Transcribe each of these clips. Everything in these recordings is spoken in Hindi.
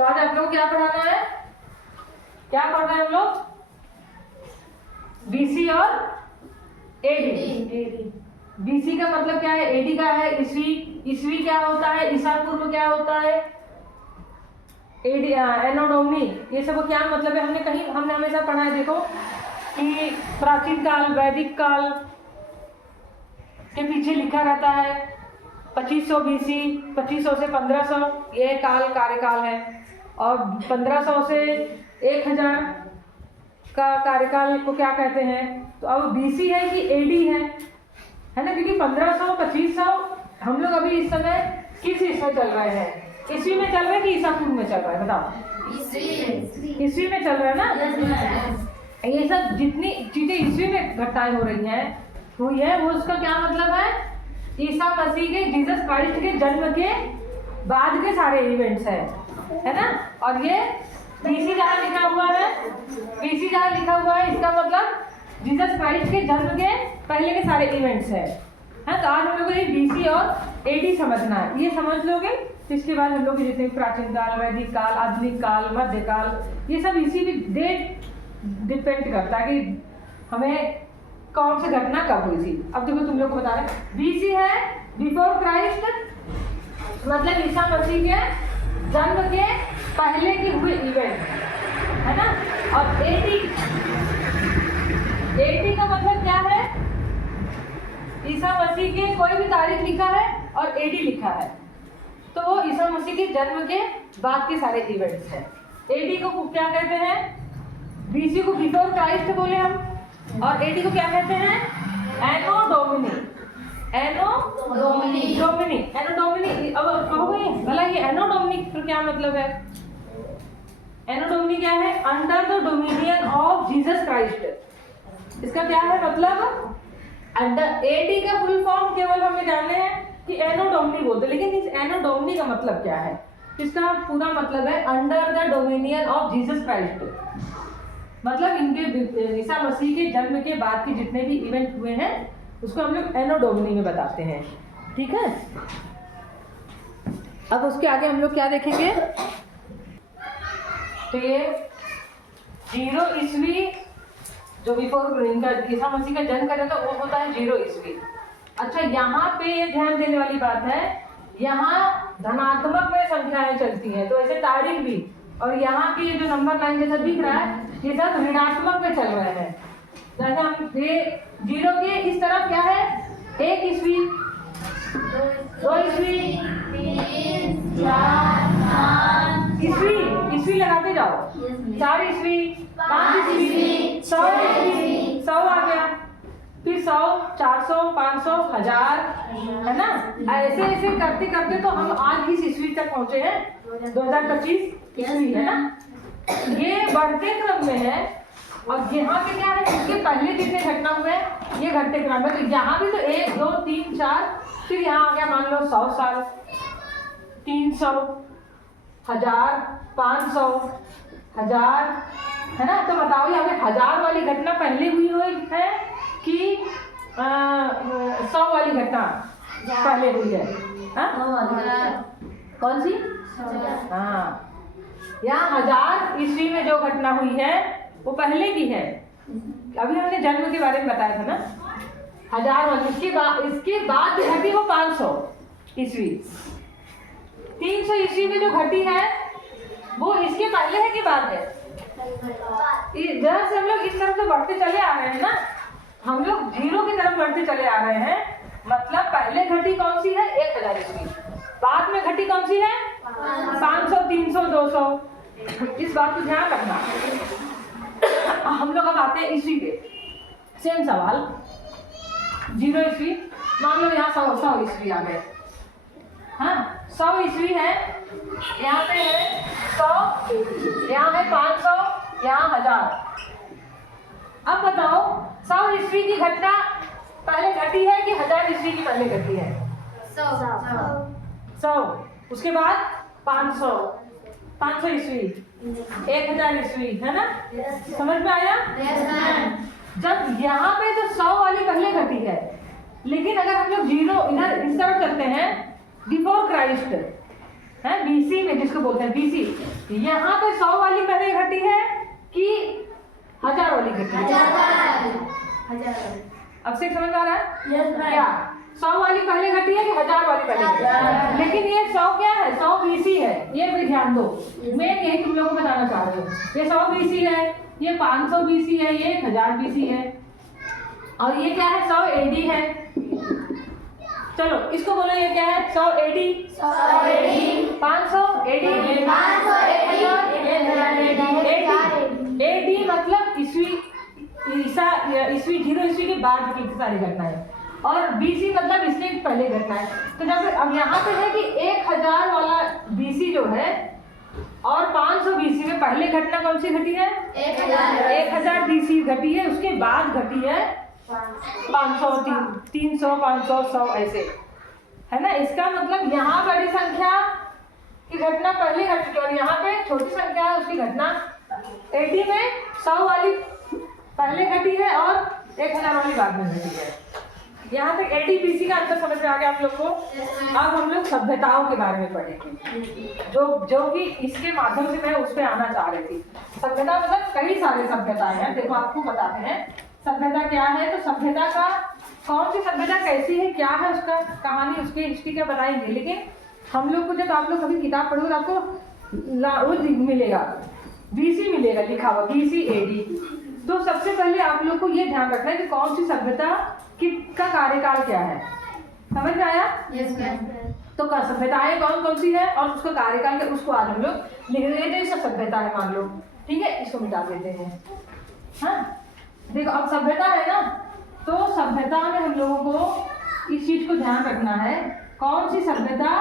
तो आज आप लोग क्या पढ़ाना है, क्या पढ़ रहे हैं हम लोग? बीसी और एडी। बीसी का मतलब क्या है, एडी का है ईस्वी, ईस्वी क्या होता है, ईसा पूर्व क्या होता है, एडी एनो डोमिनी, ये सब क्या मतलब है? हमने हमेशा पढ़ा है देखो कि प्राचीन काल, वैदिक काल के पीछे लिखा रहता है 2500 बीसी, 2500 से 1500 ये कार्यकाल है, और 1500 से 1000 का कार्यकाल को क्या कहते हैं? तो अब बीसी है कि एडी है ना? क्योंकि 1500 2500 हम लोग अभी इस समय किस इसमें चल रहे हैं? ईस्वी में चल रहे हैं कि ईसा पूर्व में चल रहा है? बताओ। ईस्वी में चल रहा है ना? ये सब जितनी चीजें ईस्वी में घटनाएं हो रही हैं हुई है, वो उसका क्या मतलब है? ईसा मसीह के, जीसस क्राइस्ट के जन्म के बाद के सारे इवेंट्स है ना? और ये बीसी जहाँ लिखा हुआ है, बीसी जहाँ लिखा हुआ है, इसका मतलब जीसस क्राइस्ट के जन्म के पहले के सारे इवेंट्स है। तो आज हम लोग को ये बीसी और एडी समझना है। ये समझ लोगे तो इसके बाद हम लोग जितने प्राचीन काल, वैदिक काल, आधुनिक काल, मध्यकाल, ये सब इसी भी डेट डिपेंड करता है कि हमें कौन सी घटना कब हुई थी। अब देखो तुम लोग को बता रहे, बीसी है बिफोर क्राइस्ट, मतलब ईसा मसीह के जन्म के पहले के हुए इवेंट है ना? और एडी का मतलब क्या है? ईसा मसीह के कोई भी तारीख लिखा है और एडी लिखा है तो वो ईसा मसीह के जन्म के बाद के सारे इवेंट्स हैं। एडी को क्या कहते हैं? बीसी को बिफोर क्राइस्ट बोले हम, और एडी को क्या कहते हैं? एनो डोमिनी। अब कहोगे भला ये एनो डोमिनी तो क्या मतलब है? एनो डोमिनी क्या है? Under the dominion of Jesus Christ. इसका क्या है मतलब? अंडर। एडी का फुल फॉर्म केवल हमें जानने हैं कि एनो डोमिनी बोलते, लेकिन इस एनो डोमिनी का मतलब क्या है? इसका पूरा मतलब है under the dominion of Jesus Christ, मतलब इनके ईसा मसीह के जन्म के बाद के जितने भी इवेंट हुए हैं उसको हम लोग एनो डोमिनी में बताते हैं। ठीक है, अब उसके आगे हम लोग क्या देखेंगे? तो ये 0 ईस्वी जो बिफोर इनका ईसा मसीह का जन्म कर था वो होता है 0 ईस्वी। अच्छा, यहाँ पे ये ध्यान देने वाली बात है, यहाँ धनात्मक में संख्याएं चलती हैं तो ऐसे तारीख भी, और यहाँ पे ये जो नंबर लाइन जैसा दिख रहा है ये सब ऋणात्मक में चल रहे हैं। जैसे हम ये 0 के इस तरफ क्या है? 1 ईस्वी, 2 ईस्वी, 3 4 ईस्वी लगाते जाओ, 4 ईस्वी, 5 ईस्वी, 100 ईस्वी, 100 आ गया, फिर 100, 400, 500, 1000 है ना? ऐसे ऐसे करते करते तो हम आज इस ईस्वी तक पहुंचे हैं 2025 ईस्वी है ना? ये बढ़ते क्रम में है, और यहाँ पे क्या है? इसके पहले जितने घटना हुए ये घटते क्रम में, तो यहाँ भी तो 1 2 3 4, फिर यहाँ आ गया मान लो 100 साल, 300, 1000, 500, 1000 है ना? तो बताओ यहाँ पे 1000 वाली घटना पहले हुई है कि 100 वाली घटना पहले हुई है? कौन सी? हाँ, यहाँ 1000 ईस्वी में जो घटना हुई है वो पहले की है। अभी हमने जन्म के बारे में बताया था ना, 1000 वाली। इसके बाद जो घटी वो 500 ईस्वी। 300 ईस्वी में जो घटी है वो इसके पहले है कि बाद है? जहाँ से हम लोग इस तरफ से बढ़ते चले आ रहे हैं ना, हम लोग 0 की तरफ बढ़ते चले आ रहे हैं, मतलब पहले घटी कौन सी है? 1000 ईस्वी। बाद में घटी कौन सी है? 500, 300, 200। इस बात को ध्यान रखना। हम लोग अब आते हैं ईस्वी पे। सेम सवाल, 0 ईस्वी, मान लो यहाँ 100 ईस्वी आ गए। हाँ, 100 ईस्वी है, यहाँ पे है 100, यहाँ है 500, यहाँ 1000। अब बताओ 100 ईस्वी की घटना पहले घटी है कि 1000 ईस्वी की पहले घटी है? 100। उसके बाद 500 ईस्वी, 1000 ईस्वी है ना? समझ में आया? जब यहाँ पे तो 100 वाली पहले घटी है, लेकिन अगर हम लोग 0 इधर इस तरफ चलते हैं बिफोर क्राइस्ट, है, बीसी में जिसको बोलते हैं बीसी। यहाँ पे 100 वाली पहले घटी है कि 1000 वाली घटी है? 1000। अब से समझ में आ रहा है? Yes, ma'am. क्या 100 वाली पहले घटी है कि 1000 वाली पहले घटी है? लेकिन ये 100 क्या है? 100 बीसी है, ये भी ध्यान दो। मैं यही तुम लोगों को बताना चाह रही हूँ। ये 100 बीसी है, ये 500 बीसी है, ये 1000 बीसी है, और ये क्या है? 100 एडी है। चलो इसको बोलो, ये क्या है? 100 एडी, 500 एडी, एडी मतलब ईस्वी, ईस्वी 0 ईस्वी के बाद की सारी घटनाएं, और बीसी मतलब इसके पहले घटना है। तो जब अब यहाँ पे है कि 1000 वाला बीसी जो है और 500 बीसी में पहले घटना कौन सी घटी है? 1000 बीसी घटी है, उसके बाद घटी है 500, 300, 500, 100 ऐसे, है ना। इसका मतलब यहाँ बड़ी संख्या की घटना पहले घट चुकी है और यहाँ पे छोटी संख्या है उसकी घटना 80 में 100 वाली पहले घटी है और 1000 वाली बाद में घटी है। यहाँ तक एडीबीसी का अंतर समझ में आ गया आप लोग को। अब हम लोग सभ्यताओं के बारे में पढ़ेंगे, जो कि इसके माध्यम से मैं उस पर आना चाह रही थी। सभ्यता मतलब कई सारे सभ्यताएं हैं, देखो आपको बताते हैं सभ्यता क्या है। तो सभ्यता का कौन सी सभ्यता कैसी है, क्या है उसका कहानी, उसकी हिस्ट्री क्या बताएंगे। लेकिन हम लोग को जब आप लोग कभी किताब पढ़ोगे आपको वो मिलेगा, बीसी मिलेगा लिखा हुआ, बीसी एडी। तो सबसे पहले आप लोग को ये ध्यान रखना है कि कौन सी सभ्यता का कार्यकाल क्या है। समझ में आया? Yes, ma'am. तो सभ्यताएं कौन कौन सी है और उसका कार्यकाल क्या, उसको आज हम लोग लिख रहे थे। सब सभ्यता है मान लो, ठीक है, इसको मिटा देते हैं। हाँ देखो अब सभ्यता है ना, तो सभ्यता में हम लोगों को इस चीज को ध्यान रखना है कौन सी सभ्यता,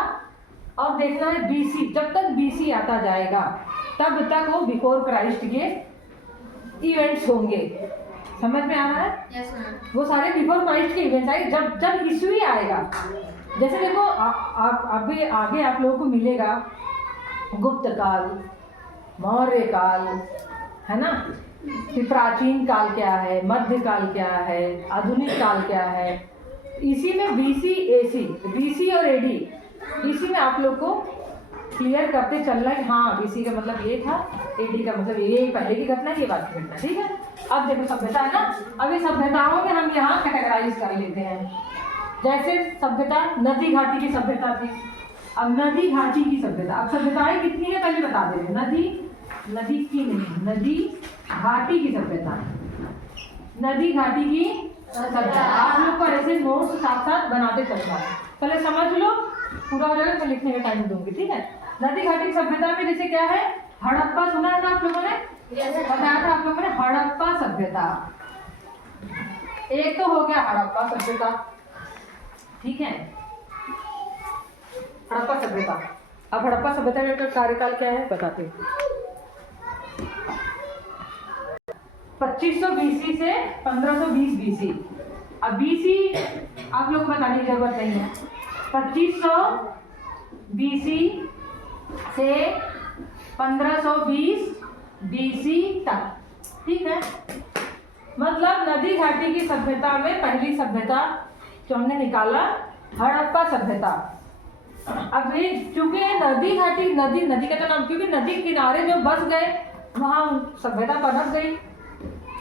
और देखना है बीसी। जब तक बीसी आता जाएगा तब तक वो बिफोर क्राइस्ट के इवेंट्स होंगे। समझ में आ रहा है? Yes, ma'am. वो सारे बिफोर क्राइस्ट के इवेंट्स आए जब जब ईस्वी आएगा। जैसे देखो अभी आगे आप लोगों को मिलेगा गुप्त काल, मौर्य काल, है ना, फिर प्राचीन काल क्या है, मध्य काल क्या है, आधुनिक काल क्या है। इसी में बीसी एसी, बीसी और एडी, इसी में आप लोग को क्लियर करते चलना है। हाँ बीसी का मतलब ये था, एडी का मतलब ये पहले की घटना, ये बाद की घटना, ठीक है। अब देखो सभ्यता है ना, अब ये सभ्यताओं में हम यहाँ कैटेगराइज कर लेते हैं। जैसे सभ्यता नदी घाटी की सभ्यता थी, अब नदी घाटी की सभ्यता। अब सभ्यताएं कितनी है पहले बता दे रहे। नदी की नहीं, नदी घाटी की सभ्यता, नदी घाटी की सभ्यता। आप लोग को ऐसे नोट्स साथ साथ बनाते चलना है, पहले समझ लो, पूरा हो जाएगा तो लिखने का टाइम दूंगी, ठीक है। नदी घाटी की सभ्यता में जैसे क्या है, हड़प्पा सुना है ना आप लोगों ने, बताया था आप लोगों ने हड़प्पा सभ्यता। एक तो हो गया हड़प्पा सभ्यता, ठीक है, हड़प्पा सभ्यता। अब हड़प्पा सभ्यता का कार्यकाल क्या है बताते हैं। 2500 बीसी से 1520 बीसी। अब बीसी आप लोग को बताने की जरूरत नहीं है। 2500 बीसी से 1520 बीसी तक, ठीक है। मतलब नदी घाटी की सभ्यता में पहली सभ्यता जो हमने निकाला हड़प्पा सभ्यता। अब ये चूंकि नदी घाटी, नदी का तो नाम, क्योंकि नदी किनारे जो बस गए वहाँ सभ्यता पनप गई,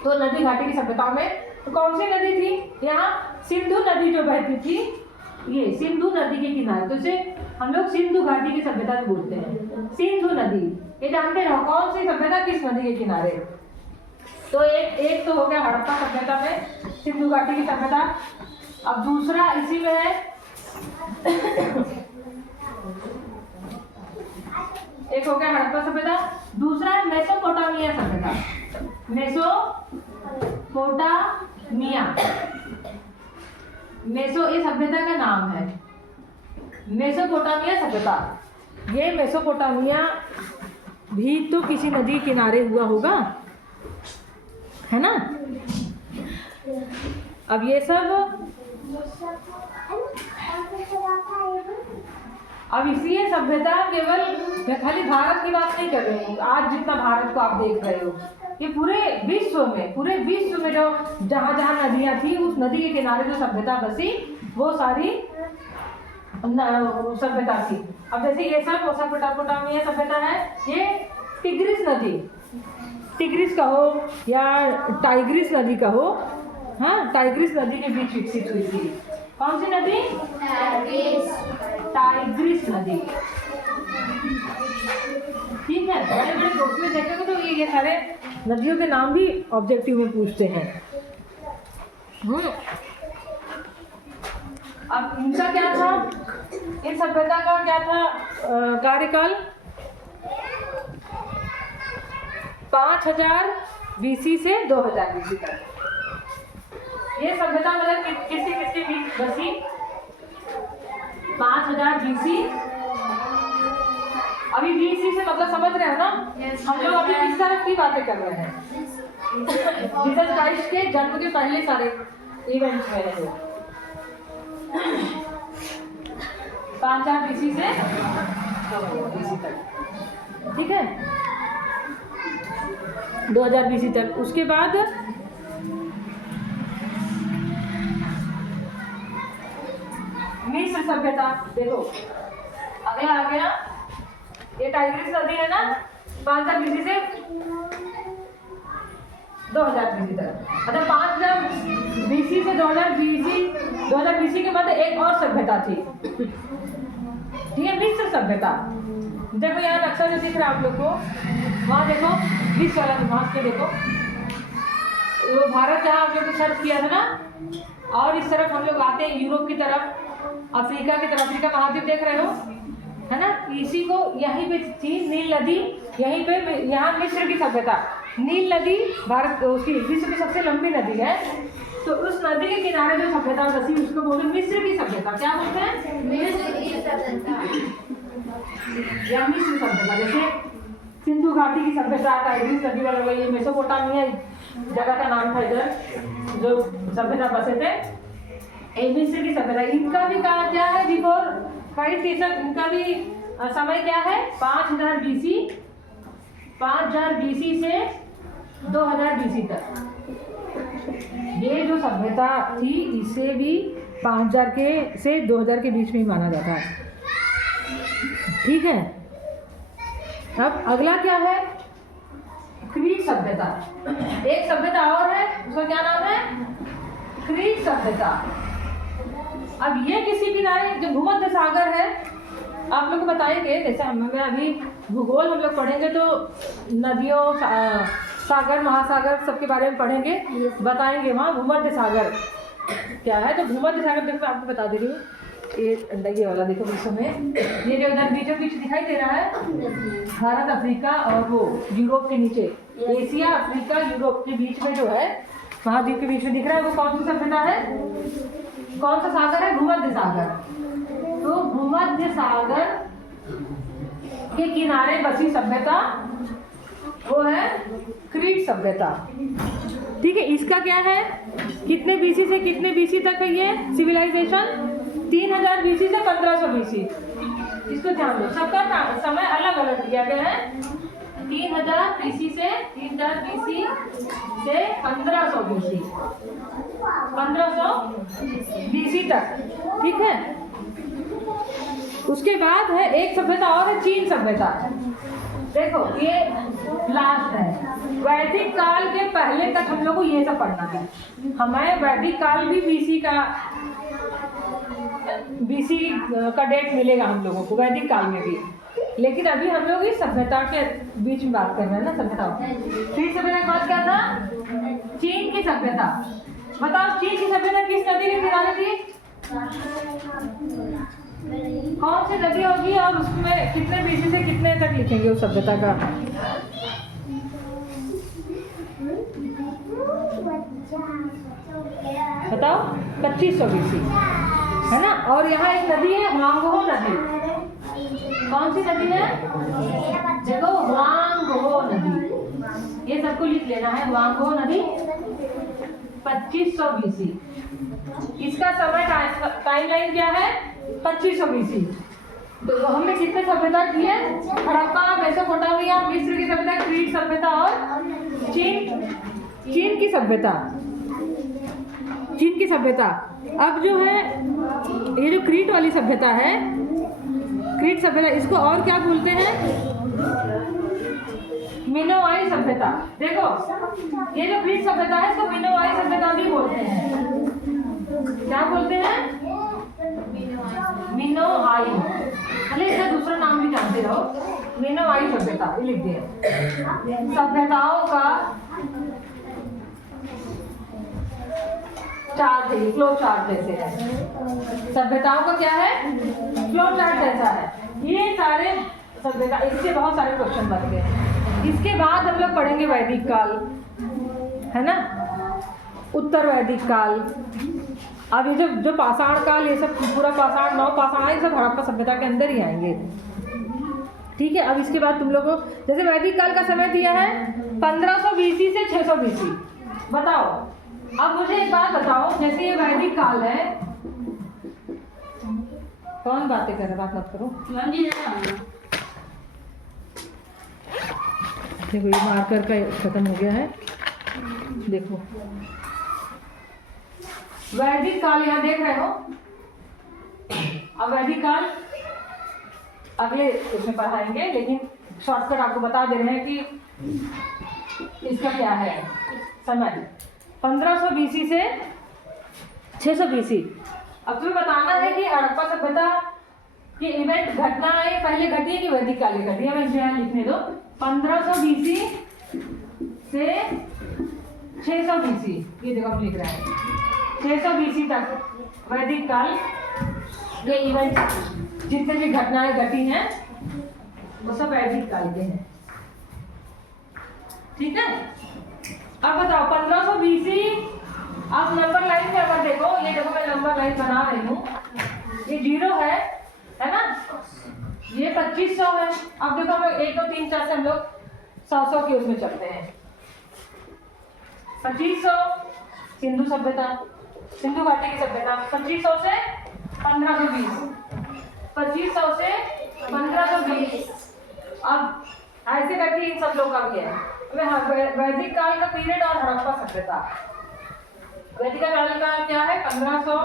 तो नदी घाटी की सभ्यता में तो कौन सी नदी थी, यहाँ सिंधु नदी जो बहती थी, ये सिंधु नदी के किनारे, तो इसे हम लोग सिंधु घाटी की सभ्यता भी बोलते हैं। सिंधु नदी, ये जानते हो कौन सी सभ्यता किस नदी के किनारे। तो एक तो हो गया हड़प्पा सभ्यता में सिंधु घाटी की सभ्यता। अब दूसरा इसी में है एक हो गया हड़प्पा सभ्यता, दूसरा है मेसोपोटामिया सभ्यता। मेसो इस सभ्यता का नाम है मेसोपोटामिया सभ्यता। ये मेसोपोटामिया भी तो किसी नदी किनारे हुआ होगा, है ना। अब ये सब अब इसलिए सभ्यता केवल, मैं खाली भारत की बात नहीं कर रही हूँ, आज जितना भारत को आप देख रहे हो, ये पूरे विश्व में जो जहाँ जहाँ नदियाँ थी उस नदी के किनारे जो सभ्यता बसी वो सारी सभ्यता थी। अब जैसे ये सब मेसोपोटामिया सभ्यता है, ये टिग्रिस नदी, टिग्रिस कहो या टाइग्रिस नदी कहो, हाँ, टाइग्रिस नदी के बीच विकसित हुई थी। कौन सी नदी? टाइग्रिस नदी। ठीक है, बड़े बड़े कोर्स में देखेंगे तो ये सारे नदियों के नाम भी ऑब्जेक्टिव में पूछते हैं। अब इनका क्या था, इन सभ्यता का क्या था कार्यकाल? 5000 BC से 2000 BC तक। ये सभ्यता मतलब किसके बीच बसी? 5000 BC। अभी BC से मतलब समझ रहे हो ना? हम लोग अभी किस तरह की बातें कर रहे हैं? जीसस क्राइस्ट के जन्म के पहले सारे इवेंट्स में है। 5000 BC से 2000 BC तक, ठीक है, 2000 BC तक। उसके बाद मिस्र सभ्यता, देखो अगला आ गया, ये टाइग्रिस नदी है ना, 5000 BC से 2000 BC तक। मतलब 5000 BC से 2000 BC के बाद एक और सभ्यता थी, ठीक है, मिस्र सभ्यता। देखो यहाँ नक्शा जो दिख रहा है आप लोग को, वहाँ देखो विश्व वाला विभाग के देखो, वो भारत जहाँ हम लोग ने सर्च किया था ना, और इस तरफ हम लोग आते हैं यूरोप की तरफ, अफ्रीका की तरफ, अफ्रीका महाद्वीप देख रहे हो, है ना, इसी को यहीं पे थी नील नदी, यहीं पे, यहाँ मिस्र की सभ्यता। नील नदी भारत उसकी विश्व की सबसे लंबी नदी है, तो उस नदी के किनारे जो सभ्यता बसी उसको बोलते हैं मिस्र की सभ्यता। क्या बोलते हैं? मिस्र की सभ्यता या मिस्र सभ्यता। जैसे सिंधु घाटी की सभ्यता, टाइग्रिस नदी वाला, ये मेसोपोटामिया जगह का नाम था, इधर जो सभ्यता बसे थे, मिस्र की सभ्यता। इनका भी कहा क्या है, बिफोर क्राइस्ट, इनका भी समय क्या है? 5000 BC, 5000 BC से 2000 BC तक। ये जो सभ्यता थी इसे भी 5000 के से 2000 के बीच में ही माना जाता है, ठीक है। अब अगला क्या है? क्रीट सभ्यता। एक सभ्यता और है, उसका क्या नाम है? क्रीट सभ्यता। अब ये किसी किनारे, जो भूमध्य सागर है, आप लोग को बताएंगे, जैसे हमें अभी भूगोल हम लोग पढ़ेंगे तो नदियों, सागर, महासागर सबके बारे में पढ़ेंगे, बताएंगे वहाँ भूमध्य सागर क्या है। तो भूमध्य सागर देखो मैं आपको बता दे रही हूँ, ये वाला देखो विश्व में, ये जो इधर बीचों बीच दिखाई दे रहा है, भारत, अफ्रीका और वो यूरोप के नीचे, एशिया, अफ्रीका, यूरोप के बीच में जो है, महाद्वीप के बीच में दिख रहा है, वो कौन सी सभ्यता है? कौन सा सागर है? भूमध्य सागर। तो भूमध्य सागर के किनारे बसी सभ्यता वो है क्रीट सभ्यता, ठीक है। इसका क्या है? कितने BC से कितने BC तक है ये सिविलाइजेशन? 3000 BC से 1500 BC। इसको ध्यान दो, सबका समय अलग अलग दिया गया है। 3000 BC से 3000 BC से 1500 BC, 1500 BC तक, ठीक है। उसके बाद है एक सभ्यता और है, चीन सभ्यता। देखो ये लास्ट है, वैदिक काल के पहले तक हम लोग को ये सब पढ़ना है। हमें वैदिक काल भी BC का डेट मिलेगा हम लोगों को, वैदिक काल में भी। लेकिन अभी हम लोग इस सभ्यता के बीच में बात कर रहे हैं ना, सभ्यता। फिर सभ्यता की बात क्या था? चीन की सभ्यता। बताओ चीन की सभ्यता किस नदी के किनारे थी? कौन सी नदी होगी और उसमें कितने BC से कितने तक लिखेंगे उस सभ्यता का? बताओ। 2500 BC, है ना। और यहाँ एक नदी है, हुआंगहो नदी। कौन सी नदी है? देखो हुआंगहो नदी, ये सबको लिख लेना है। हुआंगहो नदी 2500 BC। इसका समय टाइमलाइन क्या है? 2500 BC। तो हमने कितने सभ्यता की है? हड़प्पा, मेसोपोटामिया, मिस्र की सभ्यता, क्रीट सभ्यता और चीन की सभ्यता। चीन की सभ्यता। अब जो है ये जो क्रीट वाली सभ्यता है, क्रीट सभ्यता, इसको और क्या बोलते हैं? मिनोआई सभ्यता। देखो ये जो क्रीट सभ्यता है इसको मिनोआई सभ्यता भी बोलते हैं। क्या बोलते हैं? मिनोआई। भले इसका दूसरा नाम भी जानते रहो, मिनोआई सभ्यता ये लिख दिया। सभ्यताओं का चार्ट है, फ्लो चार्ट जैसे है। सभ्यताओं का क्या है? फ्लो चार्ट जैसा है। ये सारे सभ्यता, इससे बहुत सारे क्वेश्चन बनते हैं। इसके बाद हम लोग पढ़ेंगे वैदिक काल, है ना, उत्तर वैदिक काल। अब ये जो पाषाण काल, ये सब पूरा पाषाण, नव पाषाण, ये सब हड़प्पा सभ्यता के अंदर ही आएंगे। ठीक है। अब इसके बाद तुम लोगों को जैसे वैदिक काल का समय दिया है 1500 BC से 600 BC। बताओ, अब मुझे एक बात बताओ, जैसे ये वैदिक काल है, कौन बातें कर रहा है? बात मत करो। देखो ये मार्कर का खत्म हो गया है। देखो वैदिक काल यहाँ देख रहे हो। अब वैदिक काल अगले इसमें पढ़ाएंगे, लेकिन शॉर्टकट आपको बता दे रहे हैं कि इसका क्या है समय। 1500 BC से 600 BC। अब तुम्हें बताना है कि हड़प्पा सभ्यता की इवेंट घटनाएं पहले घटी है कि वैदिक काल घटी है। मैं यहाँ लिखने दो 1500 BC से 600 BC। ये देखो हम लिख रहे हैं 600 BC तक वैदिक काल। ये इवेंट जितने भी घटनाएं घटी हैं वो सब वैदिक काल के हैं। ठीक है। अब बताओ 1500 BC। आप नंबर लाइन में अगर देखो, ये देखो मैं नंबर लाइन बना रही हूँ, ये 0 है ना, ये 2500 है। अब देखो हम 1 2 3 4 से हम लोग 100 के उसमें चलते हैं। 2500 सिंधु सभ्यता, सिंधु घाटी की सभ्यता। 2500 से 1520, 2500 से 1520। अब ऐसे करके इन सब लोग का भी है। वैदिक काल का पीरियड और हड़प्पा सभ्यता। वैदिक काल का क्या है? 1500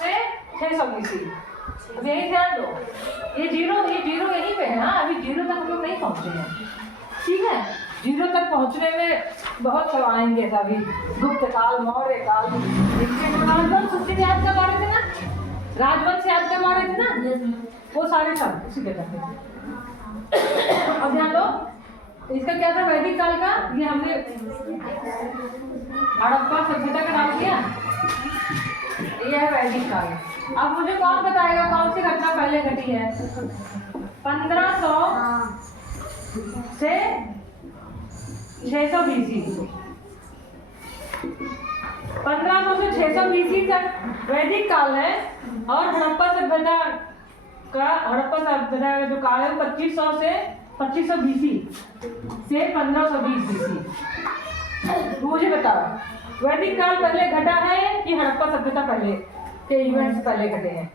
से 600 BC। अब यही ध्यान दो, ये जीरो यहीं पे है ना। अभी 0 तक हम लोग नहीं पहुंचे हैं। ठीक है। 0 तक पहुंचने में बहुत सब आएंगे। अभी गुप्त काल, मौर्य काल, राजवंश उससे याद करवा रहे थे ना, राजवंश याद करवा रहे थे ना, वो सारे सब उसी के करते। अब ध्यान दो, इसका क्या था वैदिक काल का? ये हमने हड़प्पा सभ्यता का नाम दिया, ये है वैदिक काल। अब मुझे कौन बताएगा कौन सी घटना पहले घटी है? 1500 से 600 BC। 1500 से 600 BC तक वैदिक काल है। और हड़प्पा सभ्यता का जो काल है 2500 से 2500 BC से 1520 BC। मुझे बताओ वैदिक काल पहले घटा है कि हड़प्पा सभ्यता पहले के इवेंट्स पहले घटे हैं?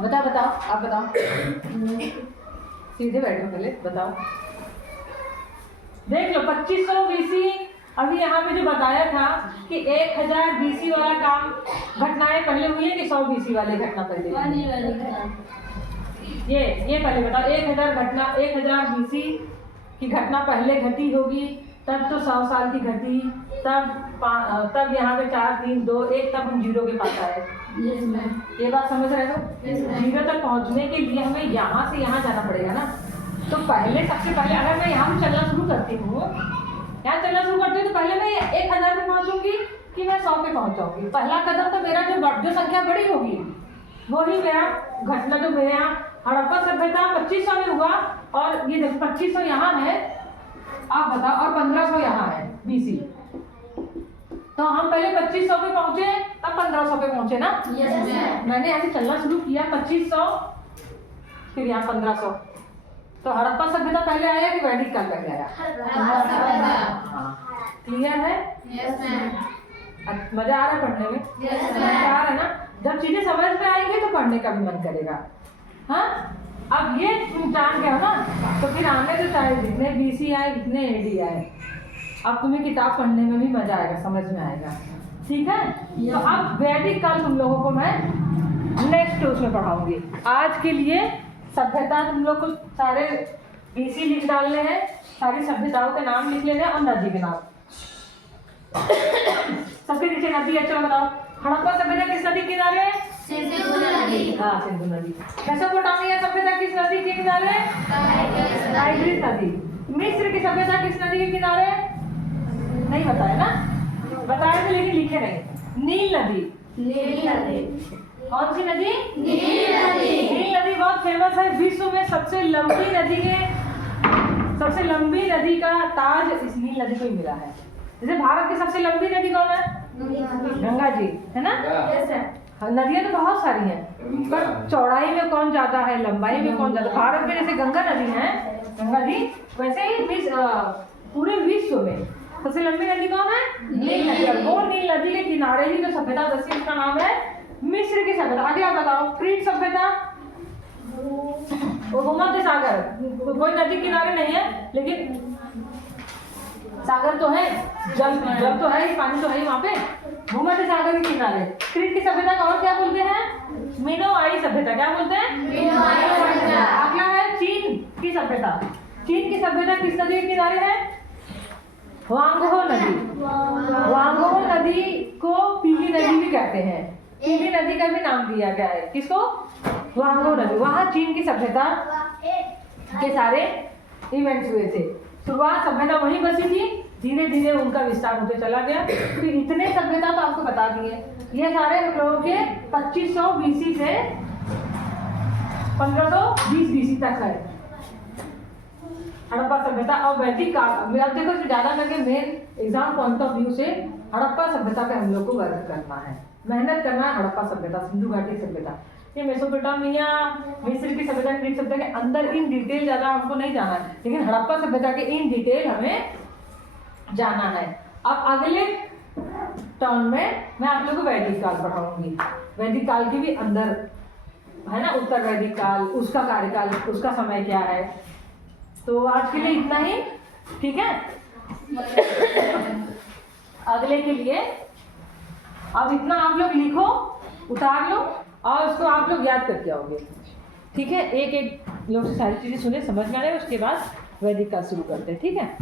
बताओ आप बताओ। सीधे बैठो, पहले बताओ। देख लो 2500 BC। अभी यहाँ पे जो बताया था कि 1000 BC वाला काम घटनाएं पहले हुई है कि 100 BC वाले घटना पहले? ये पहले बताओ। 1000 BC की घटना पहले घटी होगी, तब तो 100 साल की घटी, तब यहाँ पे 4 3 2 1 तब हम 0 के पास आए। ये बात समझ रहे हो? 0 तक पहुँचने के लिए हमें यहाँ से यहाँ जाना पड़ेगा ना। तो पहले सबसे पहले अगर मैं यहाँ चलना शुरू करती हूँ, तो पहले मैं 1000 पे पहुँचूंगी कि मैं 100 पे पहुँच जाऊँगी? पहला कदम तो मेरा जो संख्या बड़ी होगी वही मेरा घटना, जो मेरे यहाँ हड़प्पा सभ्यता 2500 में हुआ और ये 2500 यहाँ है, आप बताओ, और 1500 यहाँ है BC। तो हम पहले 2500 पे पहुँचे, तब 1500 पे पहुँचे ना। मैंने ऐसे चलना शुरू किया 2500, फिर यहाँ 1500। तो हड़प्पा सभ्यता पहले आया कि वैदिक काल पहले आया? क्लियर है? मजा आ रहा है पढ़ने में? मजा आ रहा है ना? जब चीजें समझ में आएंगी तो पढ़ने का भी मन करेगा। हाँ, अब ये तुम जान गए हो ना, तो फिर आने तो चाहे जितने BC आए जितने AD आए, अब तुम्हें किताब पढ़ने में भी मजा आएगा, समझ में आएगा, ठीक है। तो अब वैदिक काल तुम लोगों को मैं नेक्स्ट उसमें पढ़ाऊंगी। आज के लिए सभ्यता तुम लोग को सारे BC लिख डालने हैं, सारी सभ्यताओं के नाम लिख लेने हैं और नदी के नाम। सबके नीचे नदी है, चलो बताओ। हड़प्पा सभ्यता किस नदी के किनारे है? सिंधु नदी। हाँ, सिंधु नदी। मेसोपोटामिया सभ्यता किस नदी के किनारे? टाइग्रिस नदी। मिस्र की सभ्यता किस नदी के किनारे? नहीं बताया ना, बताया तो लेकिन लिखे नहीं। नील नदी। नील नदी। कौन सी नदी? नील नदी। नील नदी बहुत फेमस है, विश्व में सबसे लंबी नदी का ताज इस नील नदी को ही मिला है। जैसे भारत की सबसे लंबी नदी कौन है? गंगा जी, है ना। नदियां तो बहुत सारी हैं, पर चौड़ाई में कौन ज्यादा है, लंबाई में कौन ज्यादा? भारत में जैसे गंगा नदी है, गंगा जी, वैसे ही पूरे विश्व में सबसे लंबी नदी कौन है? नील नदी। और वो नील नदी के किनारे ही जो सभ्यता बसी उसका नाम है मिस्र की सभ्यता। आगे आप बताओ। क्रीट सभ्यता, वो भूमध्य सागर, कोई नदी किनारे नहीं है, लेकिन सागर तो है, जल तो है, पानी तो है वहाँ पे, भूमध्य सागर के किनारे। क्रीट की सभ्यता का और क्या बोलते हैं? मिनोआई सभ्यता। क्या बोलते हैं? मिनोआई सभ्यता। अगला है चीन की सभ्यता। चीन की सभ्यता किस नदी के किनारे है? वांगहो नदी। वांगहो नदी को पीली नदी भी कहते हैं, पीली नदी का भी नाम दिया गया है। किसको? वांगहो नदी। वहाँ चीन की सभ्यता के सारे इवेंट्स हुए थे। शुरुआत सभ्यता वहीं बसी थी, धीरे धीरे उनका विस्तार होते चला गया। तो इतने सभ्यता तो आपको बता दिए। ये सारे हम लोगों के 2500 BC से 1520 BC तक है हड़प्पा सभ्यता और वैदिक काल। अब देखो ज्यादा करके main exam point of view से हड़प्पा सभ्यता पे हम लोग को वर्क करना है, मेहनत करना है। हड़प्पा सभ्यता, सिंधु घाटी सभ्यता, ये मेसोपोटामिया, मिस्र की सभ्यता, क्रीट सभ्यता के अंदर इन डिटेल ज्यादा हमको नहीं जाना है, लेकिन हड़प्पा सभ्यता के इन डिटेल हमें जाना है। अब अगले टर्म में मैं आप लोगों को वैदिक काल पढ़ाऊंगी। वैदिक काल के भी अंदर है ना, उत्तर वैदिक काल, उसका कार्यकाल, उसका समय क्या है। तो आज के लिए इतना ही, ठीक है। अगले के लिए अब इतना आप लोग लिखो, उतार लो और उसको आप लोग याद करके आओगे, ठीक है। एक एक लोग से सारी चीजें सुने, समझ में आ रहे, उसके बाद वैदिक काल शुरू करते हैं, ठीक है।